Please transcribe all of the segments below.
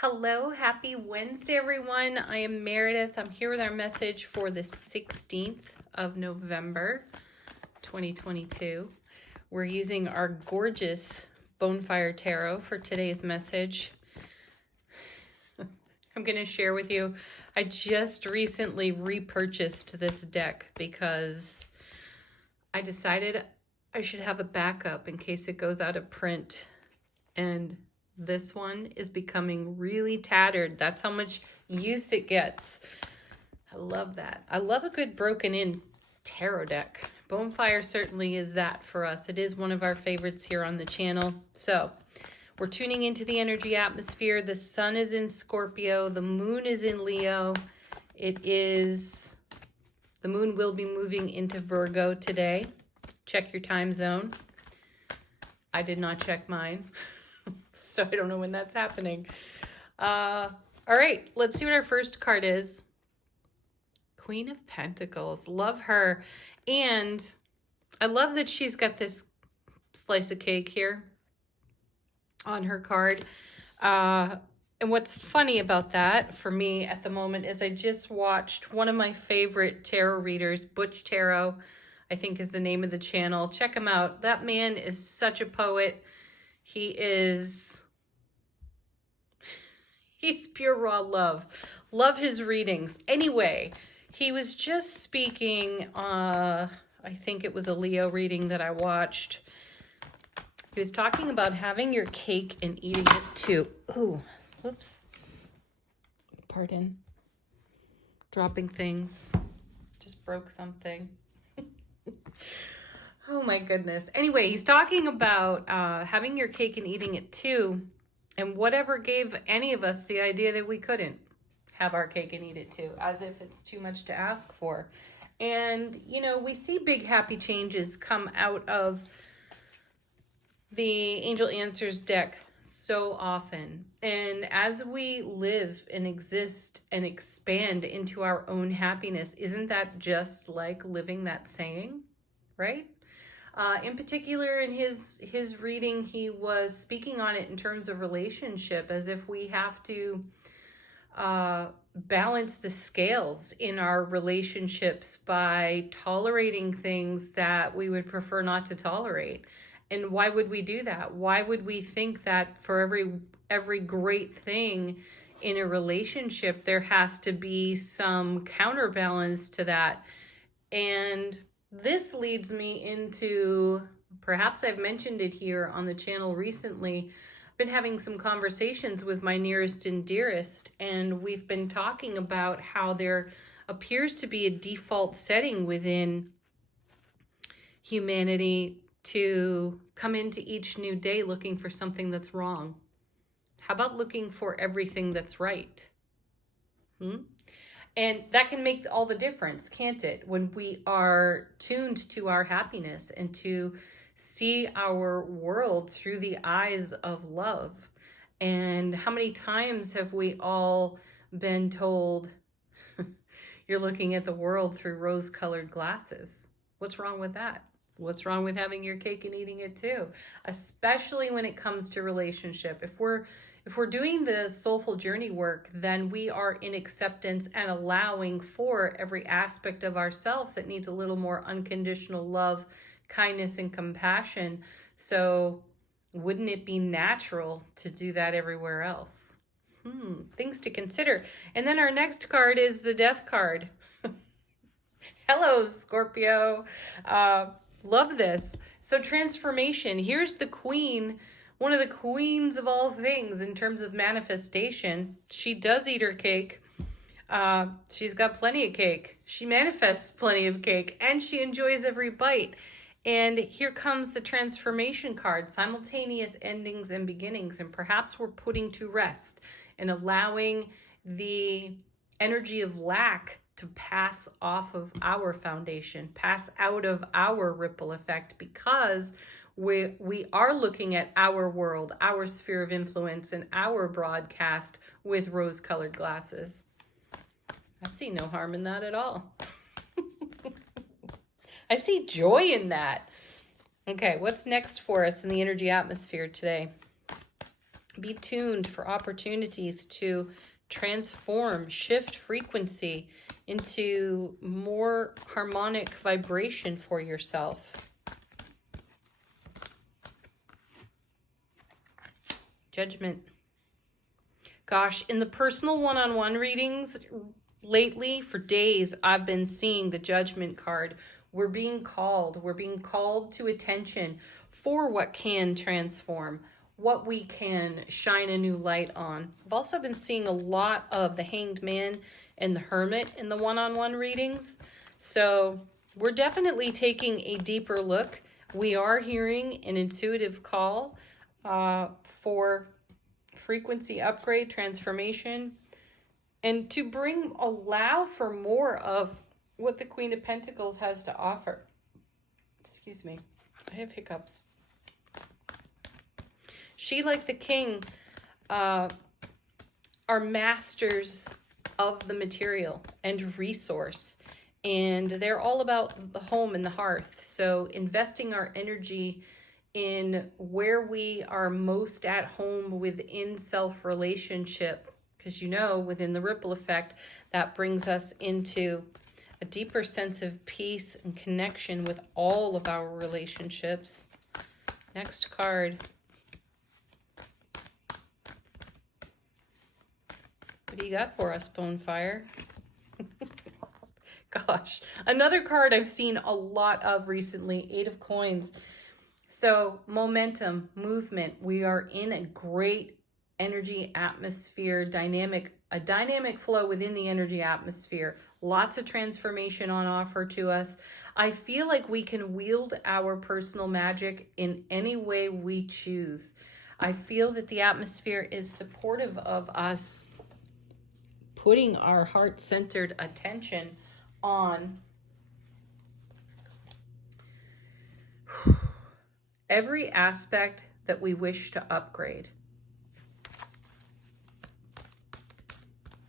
Hello, happy Wednesday, everyone. I am Meredith. I'm here with our message for the 16th of November, 2022. We're using our gorgeous Bonfire Tarot for today's message. I'm going to share with you, I just recently repurchased this deck because I decided I should have a backup in case it goes out of print, and this one is becoming really tattered. That's how much use it gets. I love that. I love a good broken in tarot deck. Bonfire certainly is that for us. It is one of our favorites here on the channel. So we're tuning into the energy atmosphere. The sun is in Scorpio. The moon is in Leo. The moon will be moving into Virgo today. Check your time zone. I did not check mine. So I don't know when that's happening. All right, let's see what our first card is. Queen of Pentacles. Love her. And I love that she's got this slice of cake here on her card. And what's funny about that for me at the moment is I just watched one of my favorite tarot readers, Butch Tarot, I think is the name of the channel. Check him out. That man is such a poet. He's pure raw love. Love his readings. Anyway, he was just speaking, I think it was a Leo reading that I watched. He was talking about having your cake and eating it too. Ooh, whoops. Pardon. Dropping things. Just broke something. Oh my goodness. Anyway, he's talking about having your cake and eating it too, and whatever gave any of us the idea that we couldn't have our cake and eat it too, as if it's too much to ask for. And, you know, we see big happy changes come out of the Angel Answers deck so often. And as we live and exist and expand into our own happiness, isn't that just like living that saying, right? In particular, in his reading, he was speaking on it in terms of relationship, as if we have to balance the scales in our relationships by tolerating things that we would prefer not to tolerate. And why would we do that? Why would we think that for every great thing in a relationship, there has to be some counterbalance to that? And this leads me into, perhaps I've mentioned it here on the channel recently, I've been having some conversations with my nearest and dearest, and we've been talking about how there appears to be a default setting within humanity to come into each new day looking for something that's wrong. How about looking for everything that's right? And that can make all the difference, can't it? When we are tuned to our happiness and to see our world through the eyes of love. And how many times have we all been told, you're looking at the world through rose-colored glasses? What's wrong with that? What's wrong with having your cake and eating it too? Especially when it comes to relationship. If we're doing the soulful journey work, then we are in acceptance and allowing for every aspect of ourselves that needs a little more unconditional love, kindness, and compassion. So wouldn't it be natural to do that everywhere else? Things to consider. And then our next card is the Death card. Hello, Scorpio. Love this. So transformation. Here's the queen, one of the queens of all things in terms of manifestation. She does eat her cake. She's got plenty of cake. She manifests plenty of cake, and she enjoys every bite. And here comes the transformation card, simultaneous endings and beginnings. And perhaps we're putting to rest and allowing the energy of lack to pass off of our foundation, pass out of our ripple effect, because we are looking at our world, our sphere of influence, and our broadcast with rose-colored glasses. I see no harm in that at all. I see joy in that. Okay, what's next for us in the energy atmosphere today? Be tuned for opportunities to transform, shift frequency into more harmonic vibration for yourself. Judgment. Gosh, in the personal one-on-one readings lately, for days, I've been seeing the Judgment card. We're being called. We're being called to attention for what can transform, what we can shine a new light on. I've also been seeing a lot of the Hanged Man and the Hermit in the one-on-one readings. So we're definitely taking a deeper look. We are hearing an intuitive call for frequency upgrade, transformation, and to allow for more of what the Queen of Pentacles has to offer. Excuse me, I have hiccups. She, like the King, are masters of the material and resource, and they're all about the home and the hearth. So investing our energy in where we are most at home within self-relationship, because within the ripple effect, that brings us into a deeper sense of peace and connection with all of our relationships. Next card. What do you got for us, Bonefire? Gosh, another card I've seen a lot of recently, 8 of Coins. So momentum, movement. We are in a great energy atmosphere, a dynamic flow within the energy atmosphere. Lots of transformation on offer to us. I feel like we can wield our personal magic in any way we choose. I feel that the atmosphere is supportive of us putting our heart-centered attention on every aspect that we wish to upgrade.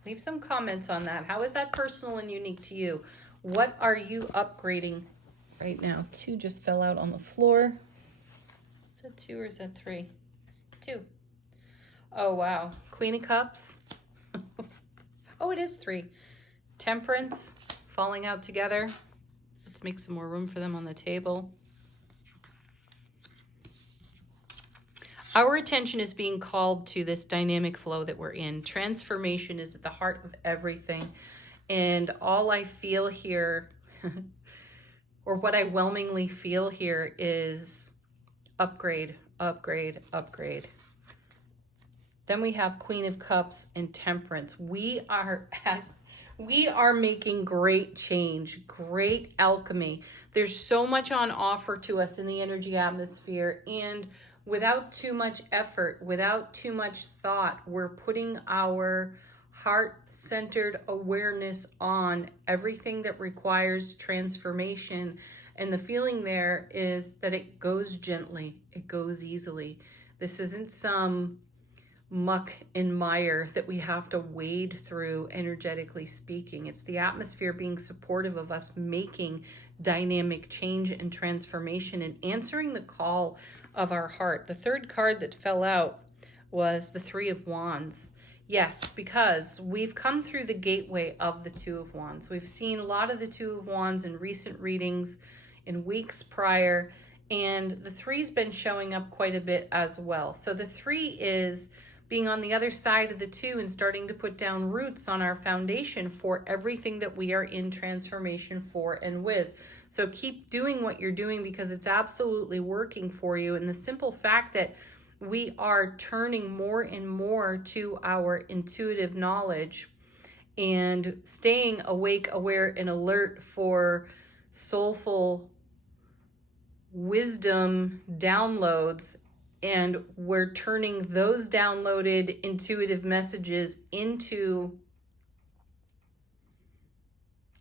Leave some comments on that. How is that personal and unique to you? What are you upgrading right now? 2 just fell out on the floor. Is that 2 or is that 3? 2. Oh, wow. Queen of Cups. Oh, it is 3. Temperance, falling out together. Let's make some more room for them on the table. Our attention is being called to this dynamic flow that we're in. Transformation is at the heart of everything. And all I feel here, or what I whelmingly feel here, is upgrade, upgrade, upgrade. Then we have Queen of Cups and Temperance. We are making great change, great alchemy. There's so much on offer to us in the energy atmosphere, and without too much effort, without too much thought, we're putting our heart-centered awareness on everything that requires transformation. And the feeling there is that it goes gently, it goes easily. This isn't some muck and mire that we have to wade through, energetically speaking. It's the atmosphere being supportive of us making dynamic change and transformation and answering the call of our heart. The third card that fell out was the 3 of Wands. Yes, because we've come through the gateway of the 2 of Wands. We've seen a lot of the 2 of Wands in recent readings in weeks prior, and the 3's been showing up quite a bit as well. So the 3 is being on the other side of the 2 and starting to put down roots on our foundation for everything that we are in transformation for and with. So keep doing what you're doing because it's absolutely working for you. And the simple fact that we are turning more and more to our intuitive knowledge and staying awake, aware, and alert for soulful wisdom downloads, and we're turning those downloaded intuitive messages into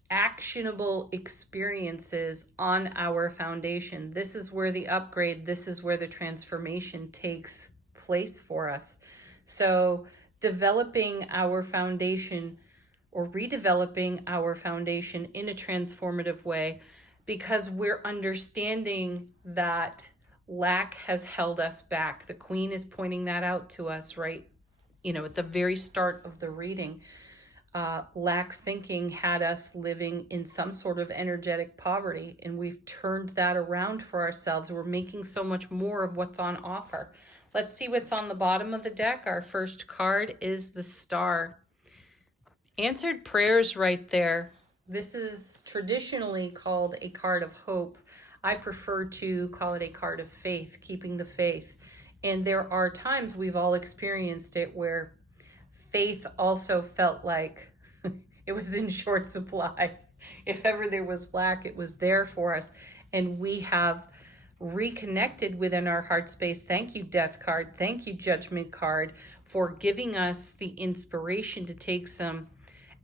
actionable experiences on our foundation. This is where the upgrade, this is where the transformation takes place for us. So developing our foundation or redeveloping our foundation in a transformative way, because we're understanding that Lack has held us back. The Queen is pointing that out to us, right? At the very start of the reading. Lack thinking had us living in some sort of energetic poverty, and we've turned that around for ourselves. We're making so much more of what's on offer. Let's see what's on the bottom of the deck. Our first card is the Star. Answered prayers right there. This is traditionally called a card of hope. I prefer to call it a card of faith, keeping the faith. And there are times we've all experienced it where faith also felt like it was in short supply. If ever there was lack, it was there for us. And we have reconnected within our heart space. Thank you, Death card. Thank you, Judgment card, for giving us the inspiration to take some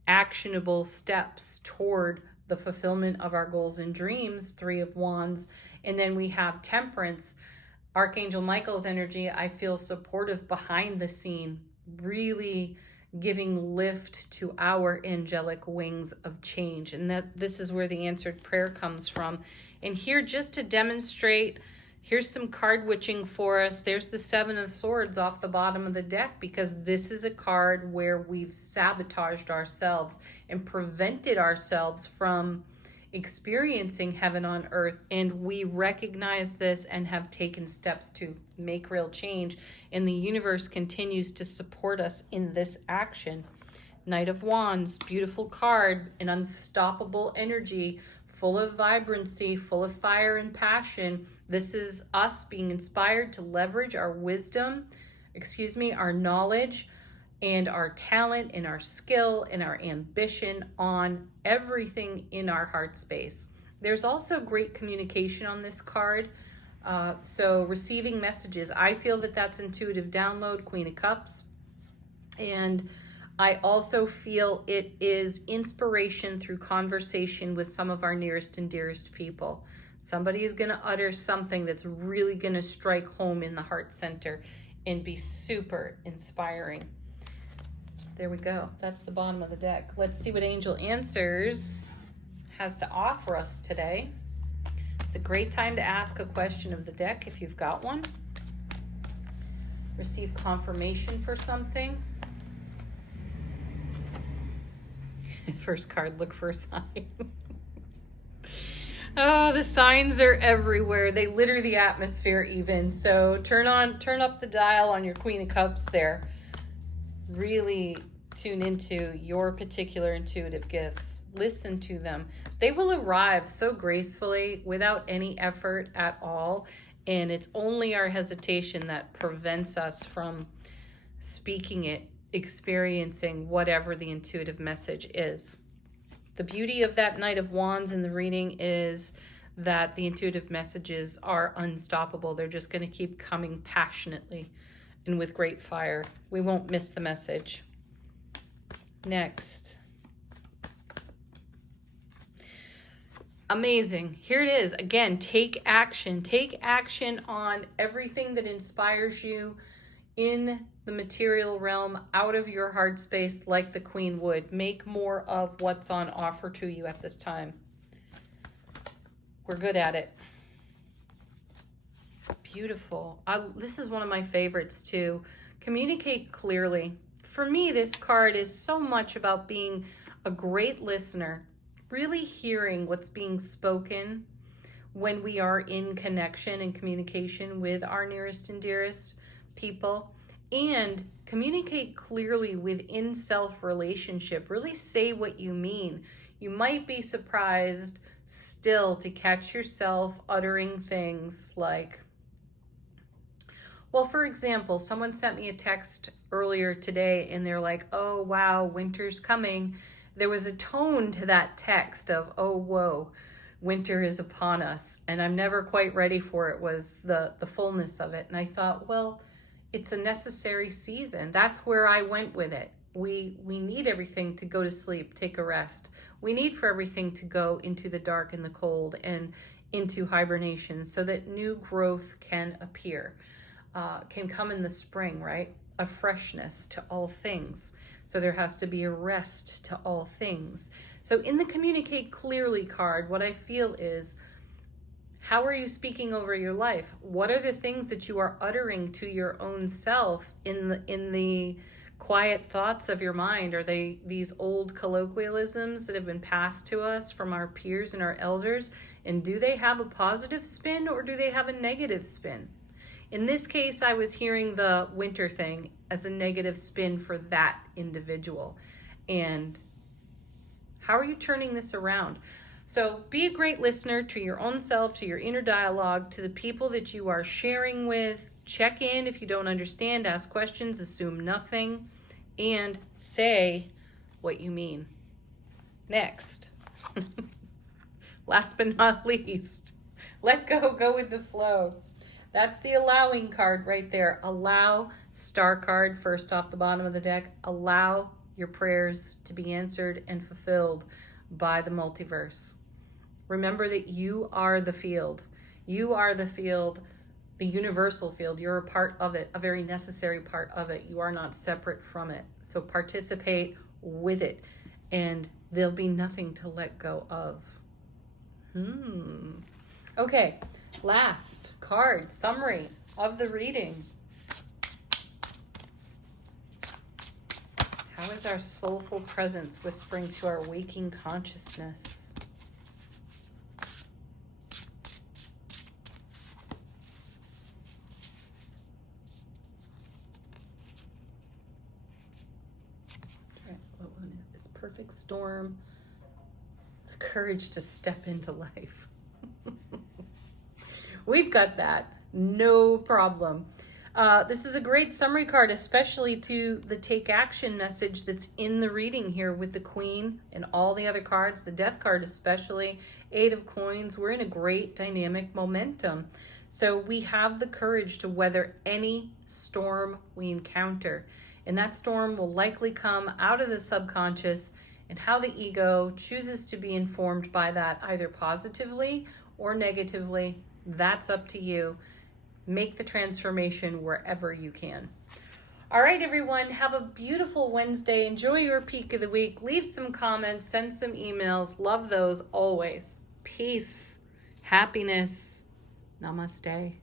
actionable steps toward the fulfillment of our goals and dreams. Three of Wands. And then we have Temperance. Archangel Michael's energy, I feel supportive behind the scene, really giving lift to our angelic wings of change. And this is where the answered prayer comes from. And here, just to demonstrate, here's some card witching for us. There's the Seven of Swords off the bottom of the deck, because this is a card where we've sabotaged ourselves and prevented ourselves from experiencing heaven on earth, and we recognize this and have taken steps to make real change, and the universe continues to support us in this action. Knight of Wands, beautiful card, an unstoppable energy, full of vibrancy, full of fire and passion. This is us being inspired to leverage our wisdom, our knowledge, and our talent and our skill and our ambition on everything in our heart space. There's also great communication on this card. So receiving messages, I feel that that's intuitive download, Queen of Cups. And I also feel it is inspiration through conversation with some of our nearest and dearest people. Somebody is going to utter something that's really going to strike home in the heart center and be super inspiring. There we go. That's the bottom of the deck. Let's see what Angel Answers has to offer us today. It's a great time to ask a question of the deck if you've got one. Receive confirmation for something. First card, look for a sign. Oh, the signs are everywhere. They litter the atmosphere even. So turn up the dial on your Queen of Cups there. Really tune into your particular intuitive gifts. Listen to them. They will arrive so gracefully without any effort at all. And it's only our hesitation that prevents us from speaking it, experiencing whatever the intuitive message is. The beauty of that Knight of Wands in the reading is that the intuitive messages are unstoppable. They're just going to keep coming passionately and with great fire. We won't miss the message. Next. Amazing. Here it is. Again, take action. Take action on everything that inspires you in the material realm, out of your heart space, like the Queen would. Make more of what's on offer to you at this time. We're good at it. Beautiful. This is one of my favorites too. Communicate clearly. For me, this card is so much about being a great listener, really hearing what's being spoken when we are in connection and communication with our nearest and dearest people, and communicate clearly within self-relationship. Really say what you mean. You might be surprised still to catch yourself uttering things like, well, for example, someone sent me a text earlier today and they're like, oh, wow, winter's coming. There was a tone to that text of, oh, whoa, winter is upon us. And I'm never quite ready for it, was the fullness of it. And I thought, well, it's a necessary season. That's where I went with it. We need everything to go to sleep, take a rest. We need for everything to go into the dark and the cold and into hibernation so that new growth can appear. Can come in the spring, right? A freshness to all things. So there has to be a rest to all things. So in the Communicate Clearly card, what I feel is How are you speaking over your life? What are the things that you are uttering to your own self in the quiet thoughts of your mind? Are they these old colloquialisms that have been passed to us from our peers and our elders? And do they have a positive spin or do they have a negative spin? In this case, I was hearing the winter thing as a negative spin for that individual. And how are you turning this around? So be a great listener to your own self, to your inner dialogue, to the people that you are sharing with. Check in if you don't understand, ask questions, assume nothing, and say what you mean. Next, last but not least, let go with the flow. That's the allowing card right there. Allow, star card, first off the bottom of the deck. Allow your prayers to be answered and fulfilled by the multiverse. Remember that you are the field. You are the field, the universal field. You're a part of it, a very necessary part of it. You are not separate from it. So participate with it, and there'll be nothing to let go of. Okay, last card, summary of the reading. How is our soulful presence whispering to our waking consciousness? What one is perfect storm? The courage to step into life. We've got that, no problem. This is a great summary card, especially to the take action message that's in the reading here with the Queen and all the other cards, the Death card especially, 8 of Coins. We're in a great dynamic momentum. So we have the courage to weather any storm we encounter. And that storm will likely come out of the subconscious, and how the ego chooses to be informed by that, either positively or negatively, that's up to you. Make the transformation wherever you can. All right, everyone, have a beautiful Wednesday. Enjoy your peak of the week. Leave some comments, send some emails. Love those always. Peace, happiness. Namaste.